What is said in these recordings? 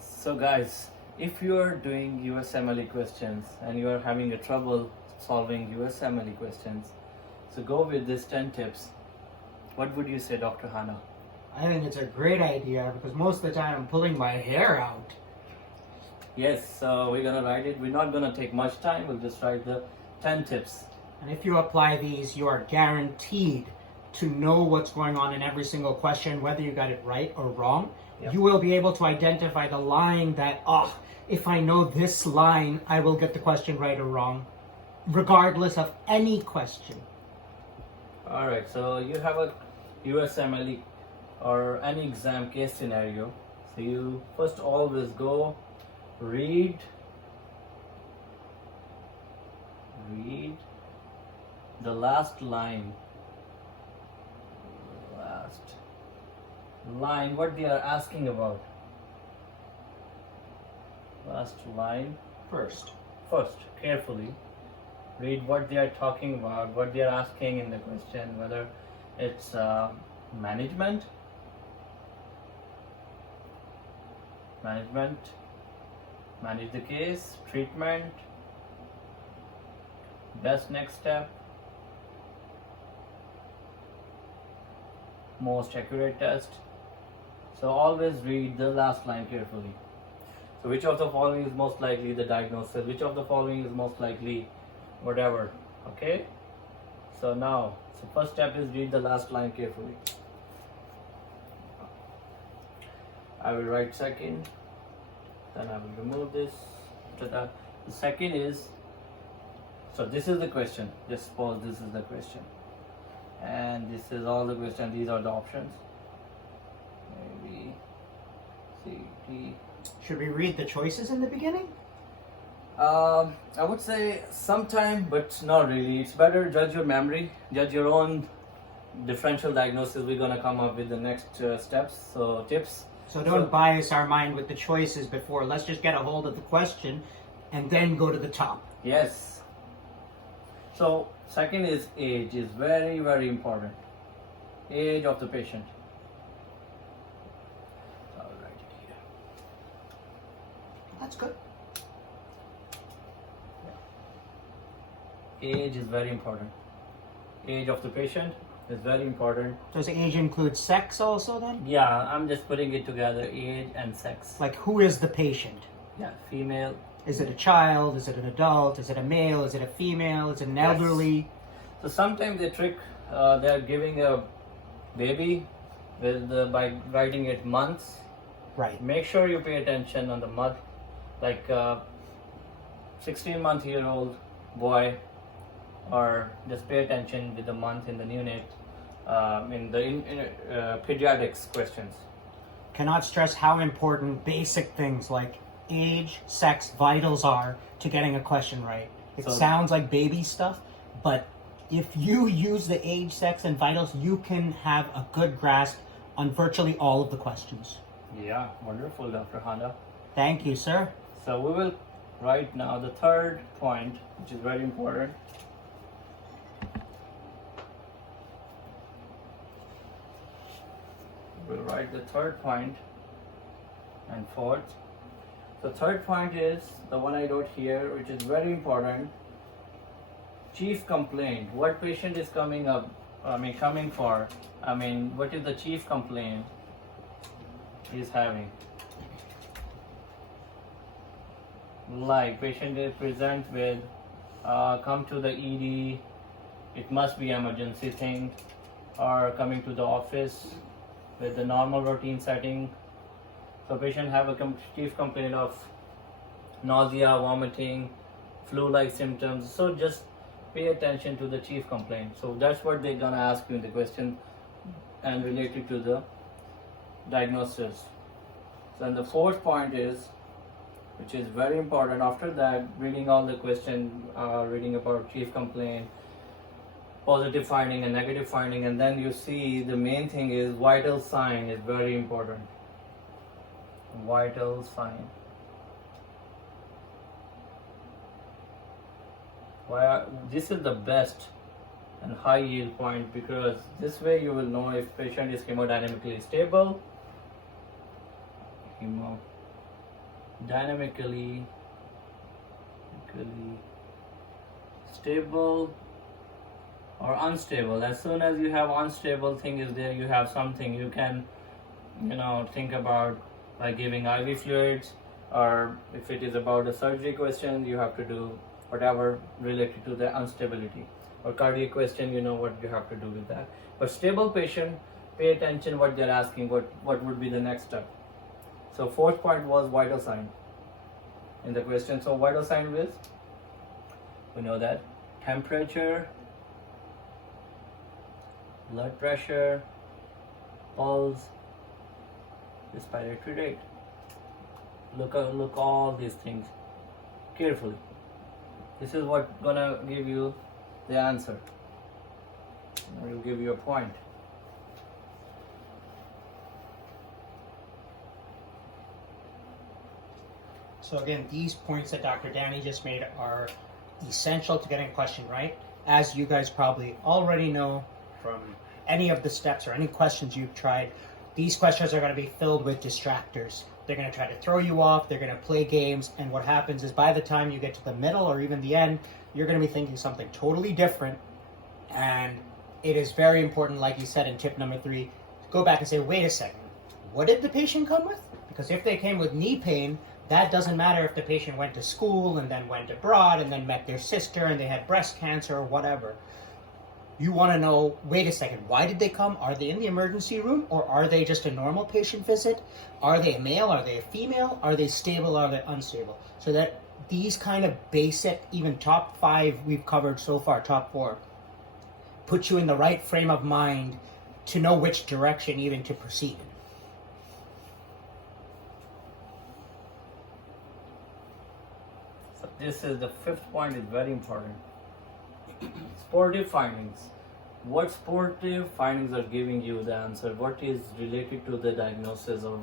So guys, if you are doing USMLE questions and you are having a trouble solving USMLE questions, so go with these 10 tips. What would you say, Dr. Hannah? I think it's a great idea because most of the time I'm pulling my hair out. Yes, so we're gonna write it. We're not gonna take much time. We'll just write the 10 tips. And if you apply these, you are guaranteed to know what's going on in every single question, whether you got it right or wrong. Yep. You will be able to identify the line that, if I know this line, I will get the question right or wrong, regardless of any question. Alright, so you have a USMLE or any exam case scenario. So you first always go read the last line, what they are asking about. Last line First. Carefully read what they are talking about, what they are asking in the question, whether it's manage the case, treatment, best next step, most accurate test. So always read the last line carefully. So which of the following is most likely the diagnosis, which of the following is most likely whatever. Okay, so now first step is read the last line carefully. I will write second, then I will remove this. The second is, so this is the question. Just suppose this is the question, and this is all the question. These are the options. Maybe C, D. Should we read the choices in the beginning? I would say sometime, but not really. It's better judge your memory, judge your own differential diagnosis. We're gonna come up with the next steps, so tips. So don't bias our mind with the choices before. Let's just get a hold of the question and then go to the top. Yes. So second is age is very, very important. Age of the patient. So I'll write it here. That's good. Age is very important. Age of the patient is very important. Does age include sex also then? Yeah, I'm just putting it together, age and sex. Like, who is the patient? Yeah, female. Is it a child? Is it an adult? Is it a male? Is it a female? Is it an elderly? So sometimes they trick, they're giving a baby by writing it months. Right. Make sure you pay attention on the month, like 16-month-old boy, or just pay attention with the month in the neonate, in pediatrics questions. Cannot stress how important basic things like age, sex, vitals are to getting a question right. It sounds like baby stuff, but if you use the age, sex, and vitals, you can have a good grasp on virtually all of the questions. Yeah, wonderful, Dr. Hannah. Thank you, sir. So we will write now the third point, which is very important. We'll write the third point and fourth. The third point is the one I wrote here, which is very important. Chief complaint. What patient is coming for? What is the chief complaint he's having? Like patient is present with, come to the ED. It must be emergency thing, or coming to the office with the normal routine setting. So patient have a chief complaint of nausea, vomiting, flu-like symptoms. So just pay attention to the chief complaint. So that's what they're gonna ask you in the question and related to the diagnosis. So then the fourth point is, which is very important. After that, reading all the question, reading about chief complaint, positive finding and negative finding, and then you see the main thing is vital sign is very important. Vital sign. This is the best and high yield point, because this way you will know if patient is hemodynamically stable, dynamically stable or unstable. As soon as you have unstable thing is there, you have something you can, think about, like giving IV fluids, or if it is about a surgery question, you have to do whatever related to the instability, or cardiac question, you know what you have to do with that. But stable patient, pay attention what they're asking, what would be the next step. So fourth point was vital sign in the question. So vital sign is, we know that temperature, blood pressure, pulse, respiratory rate. Look all these things carefully. This is what gonna give you the answer. It will give you a point. So again, these points that Dr. Danny just made are essential to getting a question right. As you guys probably already know from any of the steps or any questions you've tried, these questions are going to be filled with distractors. They're going to try to throw you off, they're going to play games, and what happens is by the time you get to the middle or even the end, you're going to be thinking something totally different. And it is very important, like you said in tip number 3, to go back and say, wait a second, what did the patient come with? Because if they came with knee pain, that doesn't matter if the patient went to school and then went abroad and then met their sister and they had breast cancer or whatever. You want to know, wait a second, why did they come? Are they in the emergency room, or are they just a normal patient visit? Are they a male? Are they a female? Are they stable? Are they unstable? So that these kind of basic, even top 5 we've covered so far, top 4, put you in the right frame of mind to know which direction even to proceed. So this is the 5th point, is very important. Sportive findings. What sportive findings are giving you the answer? What is related to the diagnosis, or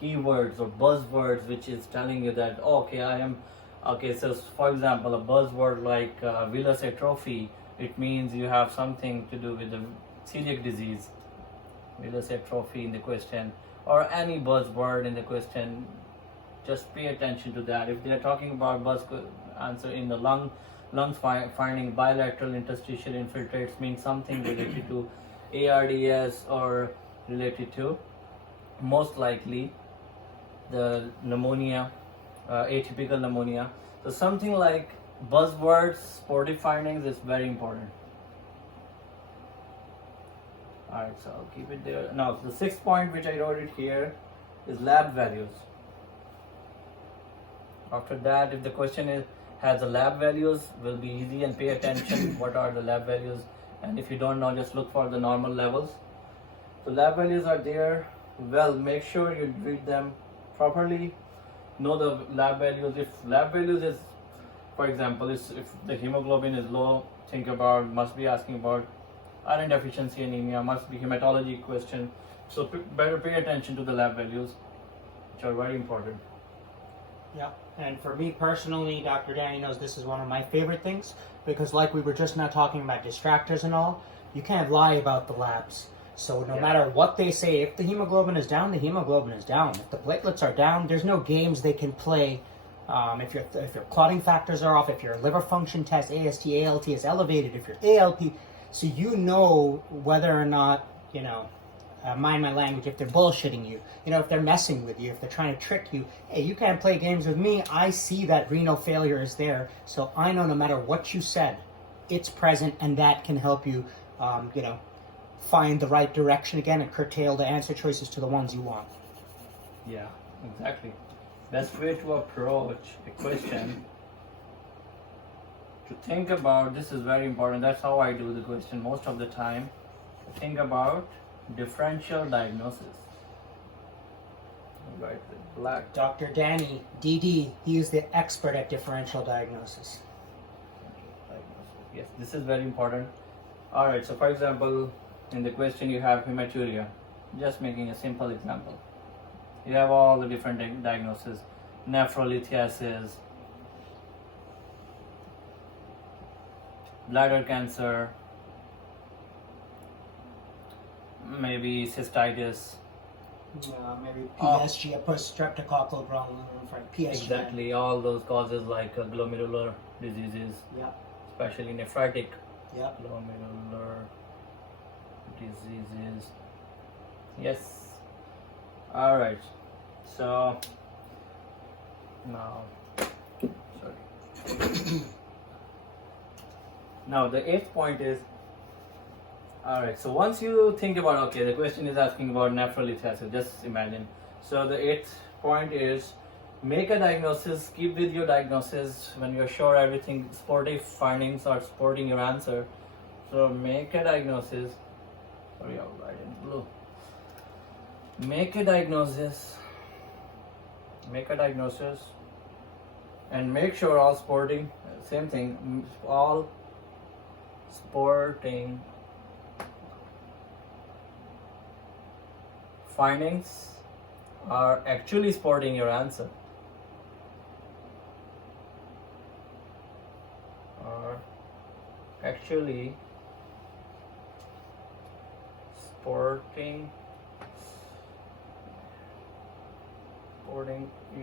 keywords or buzzwords which is telling you that so for example, a buzzword like venous atrophy, it means you have something to do with the celiac disease, venous atrophy in the question, or any buzzword in the question. Just pay attention to that. If they are talking about answer in the lungs finding bilateral interstitial infiltrates, means something related to ARDS or related to most likely the pneumonia, atypical pneumonia. So something like buzzwords, sportive findings is very important. Alright, so I'll keep it there. Now the 6th point which I wrote it here is lab values. After that, if the question has the lab values, will be easy, and pay attention what are the lab values, and if you don't know, just look for the normal levels. The lab values are there. Well, make sure you read them properly, know the lab values. If lab values is, for example, if the hemoglobin is low, must be asking about iron deficiency anemia, must be hematology question. So better pay attention to the lab values, which are very important. Yeah, and for me personally, Dr. Danny knows this is one of my favorite things, because like we were just now talking about distractors and all, you can't lie about the labs. So no matter what they say, if the hemoglobin is down, the hemoglobin is down. If the platelets are down, there's no games they can play. If your clotting factors are off, if your liver function test, AST, ALT is elevated, if your ALP, so you know whether or not, mind my language, if they're bullshitting you, if they're messing with you, if they're trying to trick you. Hey, you can't play games with me. I see that renal failure is there, so I know no matter what you said, it's present, and that can help you, find the right direction again and curtail the answer choices to the ones you want. Yeah, exactly. Best way to approach a question, to think about, this is very important. That's how I do the question most of the time. Think about differential diagnosis. Right, black. Dr. Danny, DD, he is the expert at differential diagnosis. Yes, this is very important. Alright, so for example, in the question you have hematuria. Just making a simple example. You have all the different diagnoses. Nephrolithiasis, bladder cancer, maybe cystitis, Maybe Oh. PSG, streptococcal granulonephritis. PSG. Exactly, all those causes like glomerular diseases, Yeah. especially nephritic Yeah. glomerular diseases. Yes. All right. So now, sorry. Now the eighth point is, all right. So once you think about, okay, the question is asking about nephrolic acid. Just imagine. So the eighth point is, make a diagnosis. Keep with your diagnosis when you're sure everything sportive findings are supporting your answer. So make a diagnosis. Sorry, I'll write in blue. Make a diagnosis. Make a diagnosis, and make sure all sporting. Same thing. All sporting findings are actually supporting your answer. Are actually supporting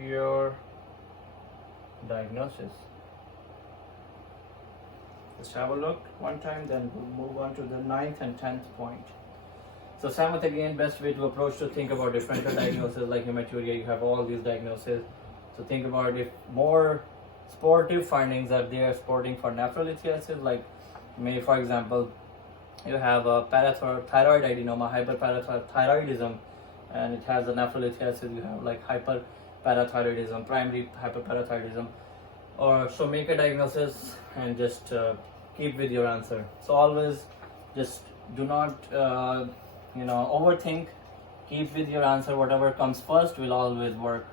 your diagnosis. Just have a look one time, then we'll move on to the 9th and 10th point. So seventh, again, best way to approach to think about differential diagnosis like hematuria. You have all these diagnoses. So think about if more sportive findings are there supporting for nephrolithiasis, like for example, you have a parathyroid adenoma, hyperparathyroidism, and it has a nephrolithiasis. You have like hyperparathyroidism, primary hyperparathyroidism, or so make a diagnosis and just keep with your answer. So always just do not overthink. Keep with your answer. Whatever comes first will always work,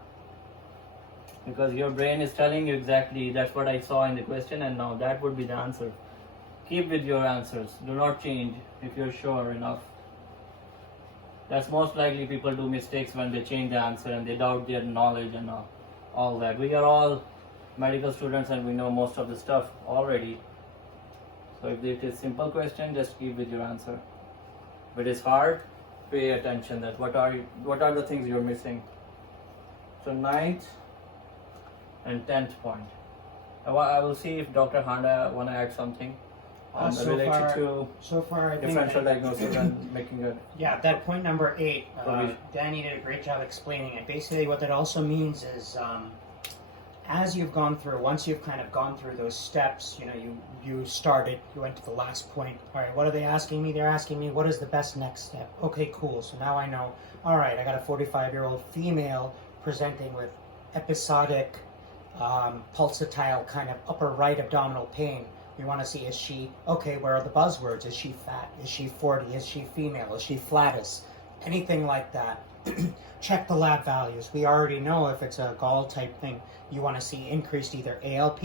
because your brain is telling you exactly that's what I saw in the question and now that would be the answer. Keep with your answers. Do not change if you're sure enough. That's most likely people do mistakes when they change the answer and they doubt their knowledge and all that. We are all medical students and we know most of the stuff already. So if it is simple question, just keep with your answer. If it is hard, pay attention that what are the things you're missing. So 9th and 10th point. I will see if Dr. Handa want to add something related to so far, I think differential diagnosis and making it. Yeah, that point number 8, Danny did a great job explaining it. Basically, what that also means is, as you've gone through, once you've kind of gone through those steps, you started, you went to the last point. All right, what are they asking me? They're asking me, what is the best next step? Okay, cool. So now I know, all right, I got a 45-year-old female presenting with episodic pulsatile kind of upper right abdominal pain. We want to see, is she, okay, where are the buzzwords? Is she fat? Is she 40? Is she female? Is she flatus? Anything like that. Check the lab values. We already know if it's a gall type thing, you want to see increased either ALP,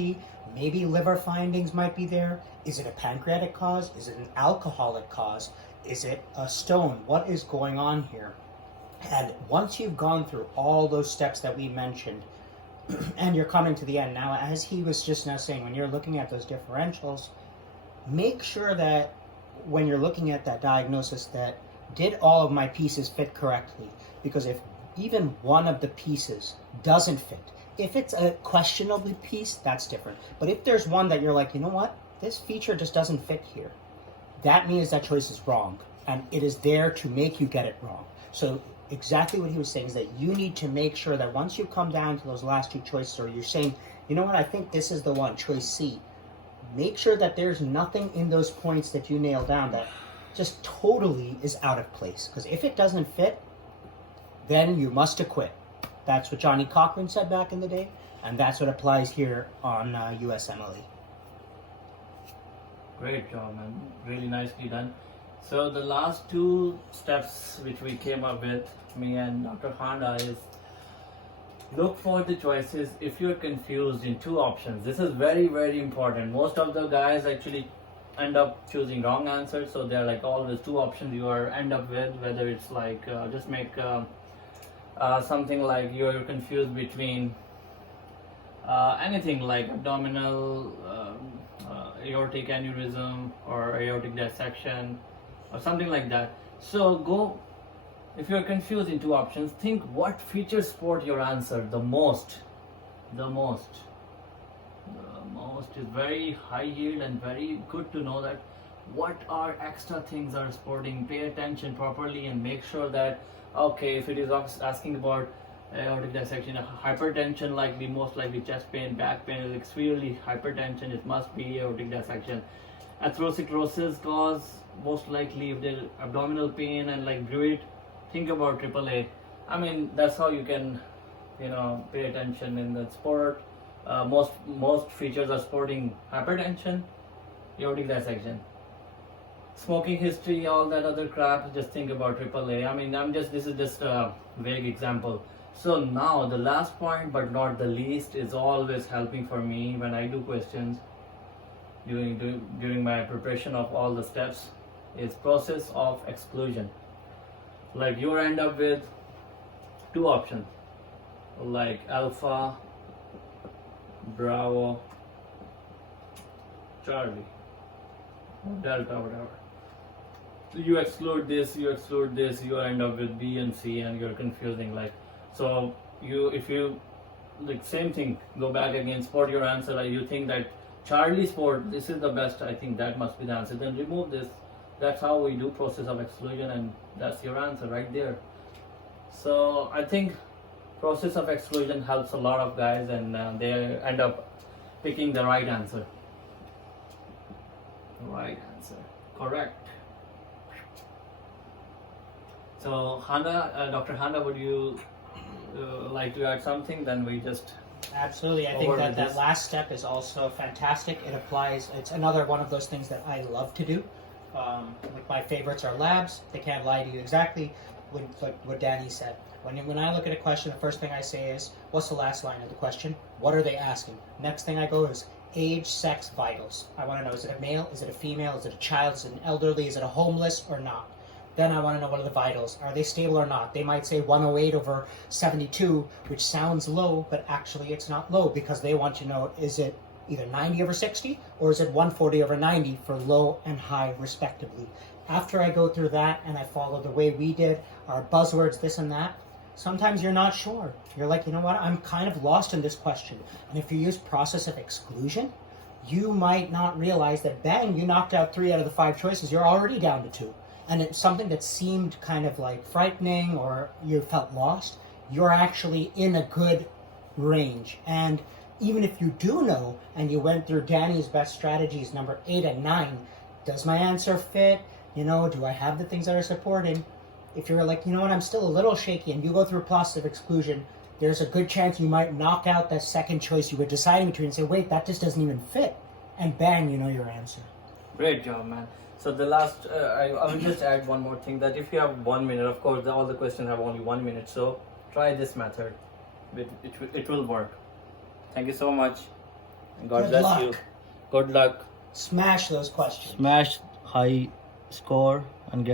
maybe liver findings might be there. Is it a pancreatic cause? Is it an alcoholic cause? Is it a stone? What is going on here? And once you've gone through all those steps that we mentioned, and you're coming to the end now, as he was just now saying, when you're looking at those differentials, make sure that when you're looking at that diagnosis, that did all of my pieces fit correctly? Because if even one of the pieces doesn't fit, if it's a questionable piece, that's different. But if there's one that you're like, you know what, this feature just doesn't fit here, that means that choice is wrong, and it is there to make you get it wrong. So exactly what he was saying is that you need to make sure that once you come down to those last two choices, or you're saying, you know what, I think this is the one, choice C, make sure that there's nothing in those points that you nail down that just totally is out of place. Because if it doesn't fit, then you must acquit. That's what Johnny Cochran said back in the day, and that's what applies here on USMLE. Great job, man. Really nicely done. So the last two steps which we came up with, me and Dr. Handa, is look for the choices if you're confused in two options. This is very, very important. Most of the guys actually end up choosing wrong answers, so there are like always two options you end up with, whether it's like just make something like you're confused between anything like abdominal aortic aneurysm or aortic dissection or something like that. So go if you're confused in two options, think what features support your answer the most. The most is very high yield and very good to know that what are extra things are supporting. Pay attention properly and make sure that, okay, if it is asking about aortic dissection, hypertension, like the most likely chest pain, back pain, is severely hypertension, it must be aortic dissection. Atherosclerosis cause most likely if there's abdominal pain and like bruit, think about AAA. I mean, that's how you can, pay attention in the sport. Most features are supporting hypertension, aortic dissection. Smoking history, all that other crap, just think about AAA. I mean, this is just a vague example. So now the last point, but not the least, is always helping for me when I do questions during my preparation of all the steps, is process of exclusion. Like you end up with two options, like Alpha, Bravo, Charlie, Delta, whatever. You exclude this, you end up with B and C, and you're confusing. Like, so if you like same thing, go back again, spot your answer. Like you think that Charlie sport, this is the best, I think that must be the answer. Then remove this. That's how we do process of exclusion, and that's your answer right there. So I think process of exclusion helps a lot of guys, and they end up picking the right answer. Right answer, correct. So Dr. Handa, would you like to add something? Then we just Absolutely. I think that last step is also fantastic. It applies, it's another one of those things that I love to do. Like my favorites are labs. They can't lie to you exactly, like what Danny said. When I look at a question, the first thing I say is, what's the last line of the question? What are they asking? Next thing I go is age, sex, vitals. I want to know, is it a male? Is it a female? Is it a child? Is it an elderly? Is it a homeless or not? Then I want to know, what are the vitals? Are they stable or not? They might say 108 over 72, which sounds low, but actually it's not low, because they want to know, is it either 90 over 60 or is it 140 over 90 for low and high respectively. After I go through that and I follow the way we did, our buzzwords, this and that, sometimes you're not sure. You're like, you know what, I'm kind of lost in this question. And if you use process of exclusion, you might not realize that, bang, you knocked out 3 out of the 5 choices. You're already down to 2. And it's something that seemed kind of like frightening or you felt lost, you're actually in a good range. And even if you do know, and you went through Danny's best strategies, number 8 and 9, does my answer fit? Do I have the things that are supporting? If you're like, you know what, I'm still a little shaky, and you go through process of exclusion, there's a good chance you might knock out that second choice you were deciding between and say, wait, that just doesn't even fit. And bang, you know your answer. Great job, man. So the last, I will just add one more thing, that if you have 1 minute, of course, all the questions have only 1 minute, so try this method. It will work. Thank you so much. And God bless you. Good luck. Smash those questions. Smash high score and get